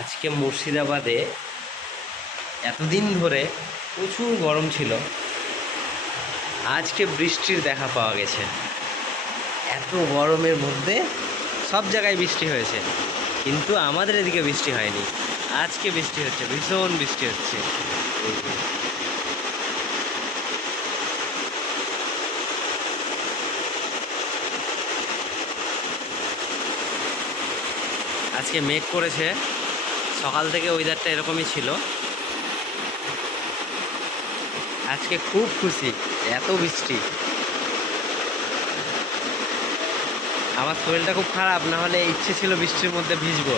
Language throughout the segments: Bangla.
আজকে মুর্শিদাবাদে এতদিন ধরে প্রচুর গরম ছিল, আজকে বৃষ্টির দেখা পাওয়া গেছে। এত গরমের মধ্যে সব জায়গায় বৃষ্টি হয়েছে, কিন্তু আমাদের এদিকে বৃষ্টি হয়নি। আজকে বৃষ্টি হচ্ছে, ভীষণ বৃষ্টি হচ্ছে। এই যে আজকে মেঘ করেছে, সকাল থেকে ওয়েদারটা এরকমই ছিল। আজকে খুব খুশি, এত বৃষ্টি। আমার শরীরটা খুব খারাপ, না হলে ইচ্ছে ছিল বৃষ্টির মধ্যে ভিজবো।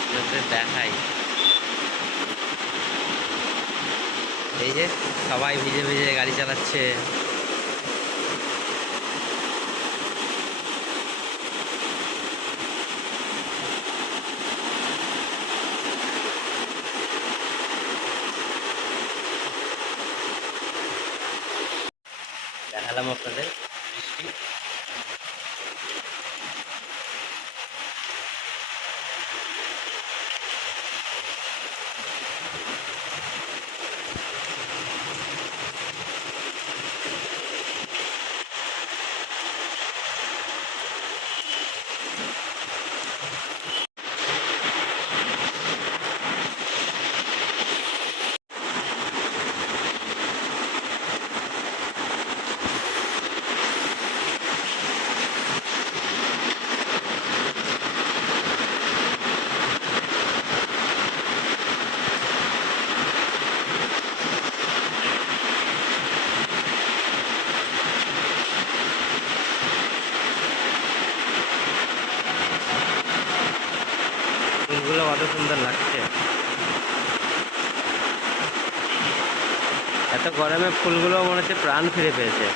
আপনাদের দেখাই, এই যে সবাই ভিজে ভিজে গাড়ি চালাচ্ছে। দেখালাম আপনাদের বৃষ্টি। ফুলগুলো কত সুন্দর লাগছে। এত গরমে ফুলগুলো মনে হচ্ছে প্রাণ ফিরে পেয়েছে।